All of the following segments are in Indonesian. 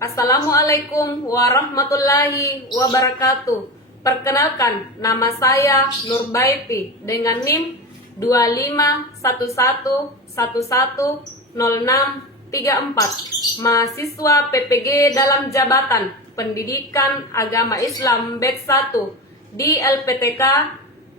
Assalamualaikum warahmatullahi wabarakatuh. Perkenalkan, nama saya Nurbaiti dengan NIM 2511110634, mahasiswa PPG dalam Jabatan Pendidikan Agama Islam Batch 1 di LPTK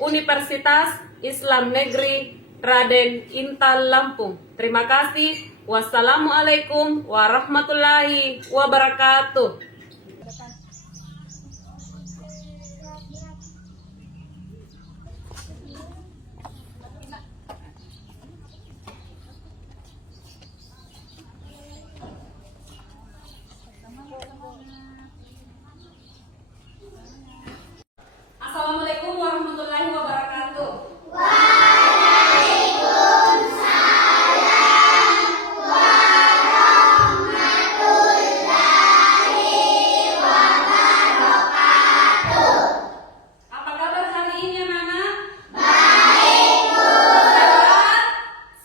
Universitas Islam Negeri Raden Intan Lampung. Terima kasih. Wassalamualaikum warahmatullahi wabarakatuh. Assalamualaikum warahmatullahi wabarakatuh. Apa kabar hari ini, anak-anak?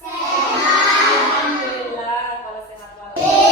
Sehat? Alhamdulillah, kalau sehat walafiat.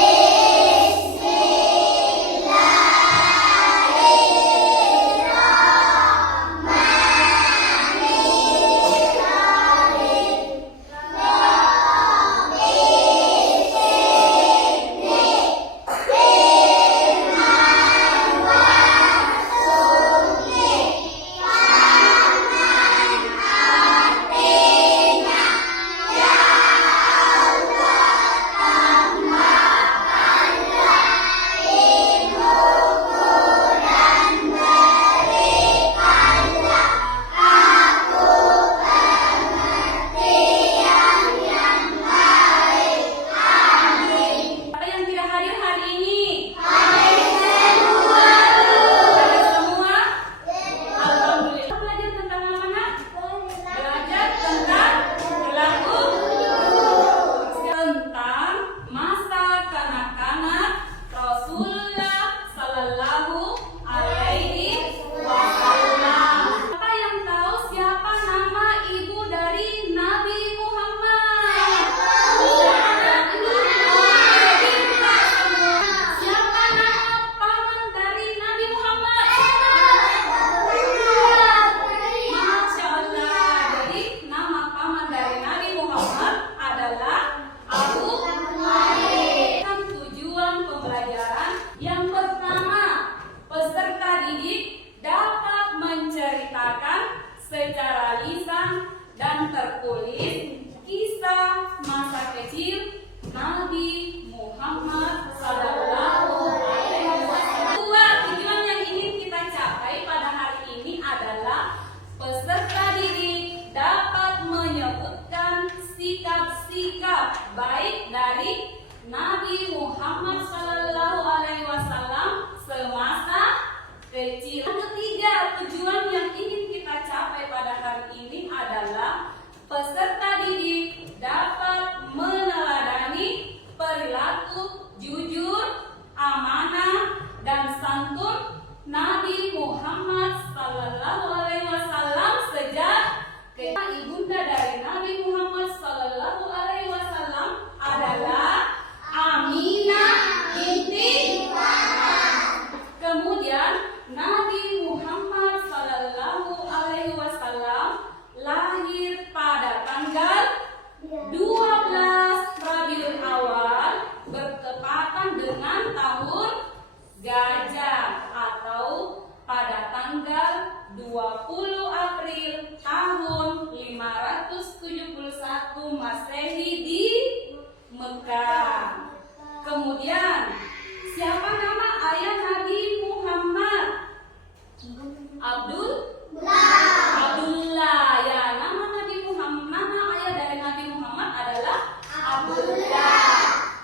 Siapa yang tidak hadir hari ini? Hadir semua? Alhamdulillah. Belajar tentang apa, nak? Belajar tentang perilaku tentang masa kanak-kanak Rasulullah Sallallahu Alaihi Wasallam. Siapa yang tahu siapa nama ibu dari Nabi Muhammad? Siapa nama paman dari Nabi Muhammad? Masya Allah. Jadi nama paman dari Nabi Muhammad adalah Abu Talib. Tujuan pembelajaran yang pertama, peserta didik dapat menceritakan secara lisan dan tertulis kisah masa kecil Nabi Muhammad Sallallahu Alaihi Wasallam. Dua tujuan yang ingin kita capai pada hari ini adalah peserta didik dapat menyebutkan sikap-sikap baik dari Nabi Muhammad Sallallahu Alaihi Wasallam semasa kecil. Yang ketiga, tujuan yang ingin kita capai pada hari ini adalah peserta didik dapat meneladani perilaku jujur, amanah, dan santun Nabi Muhammad Sallallahu Alaihi Wasallam sejak kecil. Ibunda dari Nabi Muhammad Sallallahu Alaihi Wasallam adalah Aminah binti Wahab. Kemudian Nabi Muhammad Sallallahu Alaihi Wasallam lahir pada tanggal 12 Rabiul Awal bertepatan dengan tahun Gajah atau pada tanggal 20 April tahun 571 Masehi di Mekah. Kemudian siapa nama ayah Nabi Muhammad? Abdullah. Ya, nama Nabi Muhammad, nama ayah dari Nabi Muhammad adalah Abdullah.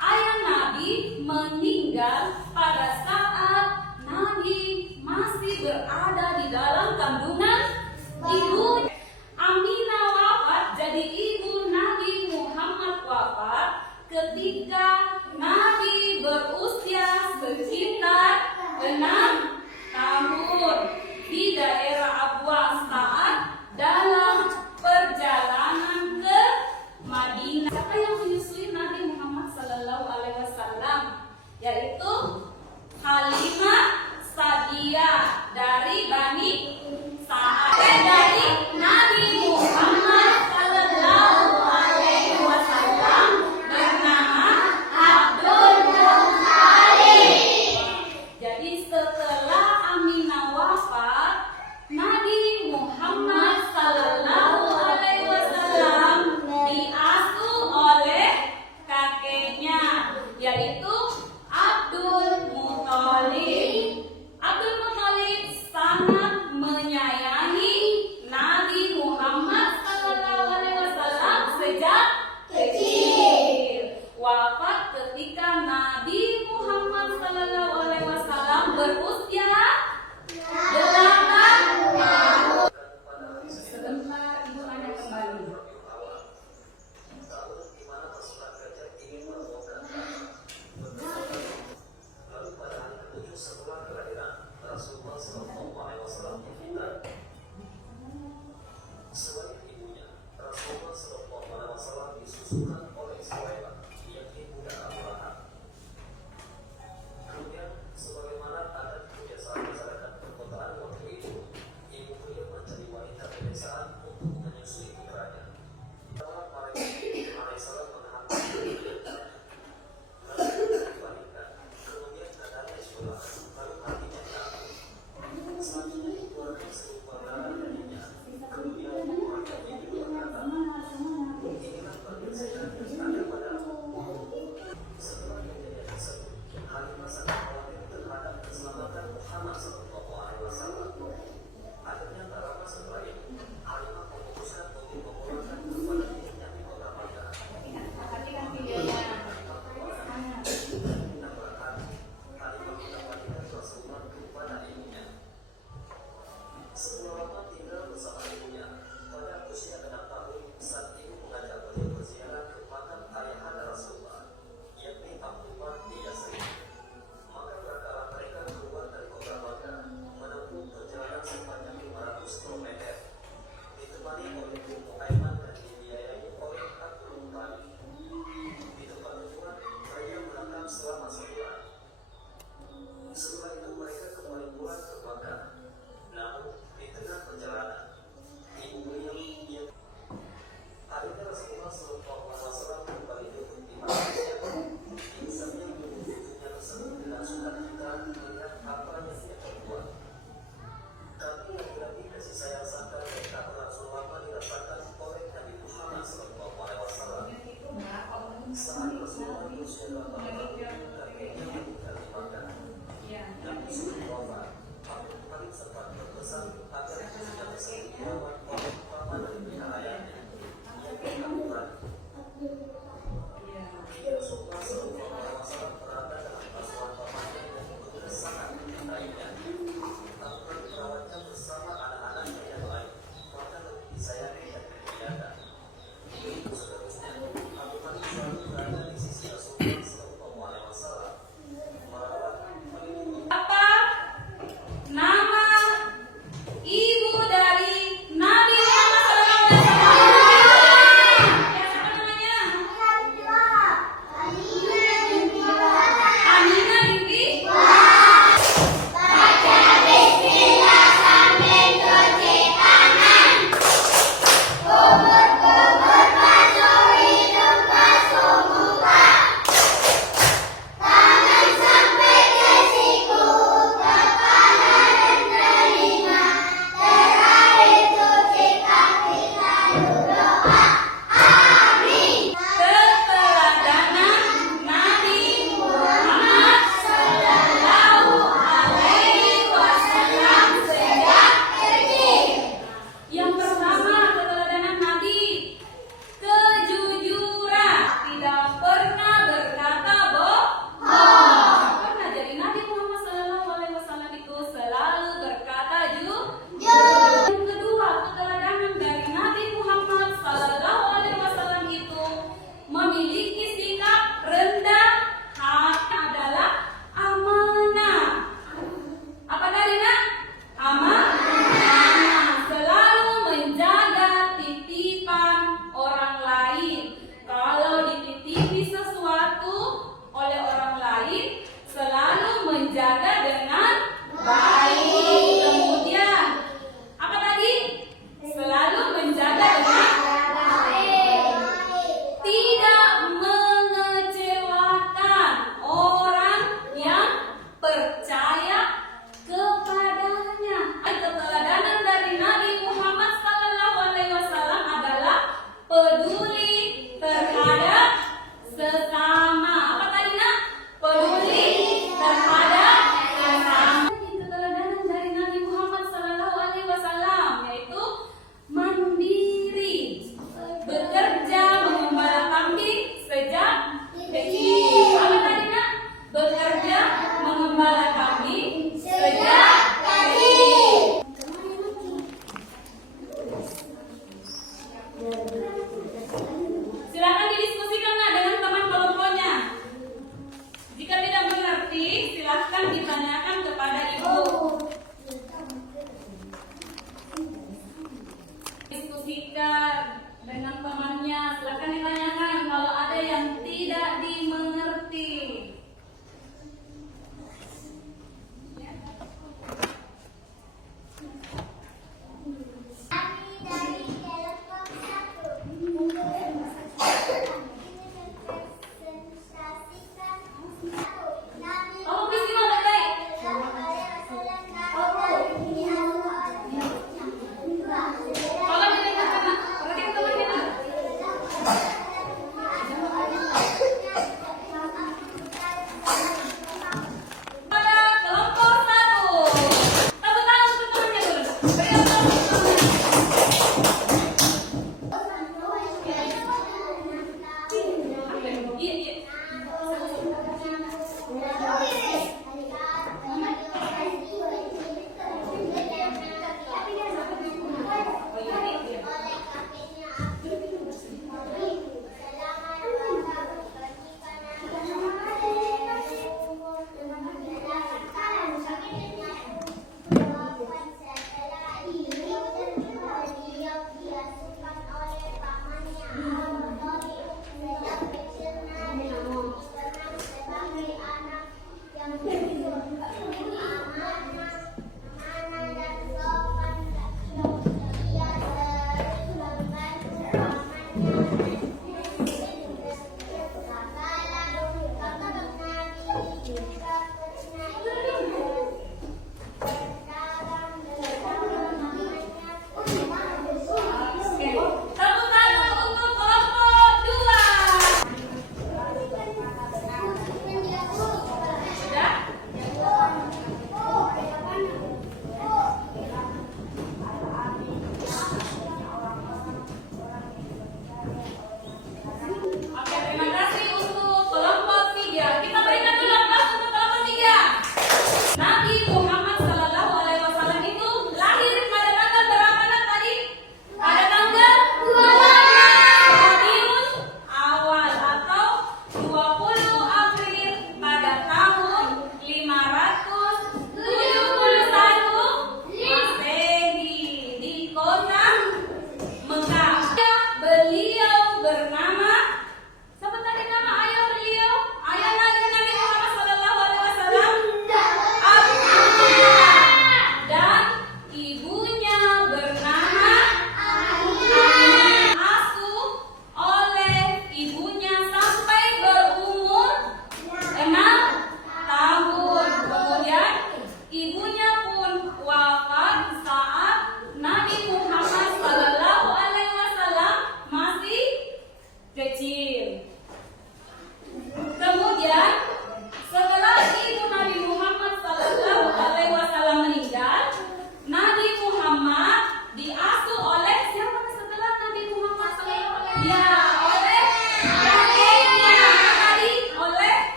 Ayah Nabi meninggal pada saat Nabi masih berada di dalam kandungan ibu. Aminah wafat, jadi ibu Nabi Muhammad wafat ketika Nabi berusia sekitar 6 tahun di daerah Abwa saat dalam perjalanan ke Madinah. Siapa yang menyusui Nabi Muhammad Sallallahu Alaihi Wasallam? Yaitu Halimah Sa'diyah dari Bani Sa'ad dari Nabi Muhammad sallallahu alaihi wasallam bernama Abdul Muthalib. Jadi setelah Aminah wafat, Nabi Muhammad sallallahu alaihi wasallam diasuh oleh kakeknya, yaitu Abdul Muthalib. Abdul Muthalib sangat menyayangi Nabi Muhammad sallallahu alaihi wasallam sejak kecil. Wafat ketika Nabi Muhammad sallallahu alaihi wasallam berusia 8 tahun. Sebentar ibu nanya kembali. Selain ibunya, Rasulullah SAW disusukan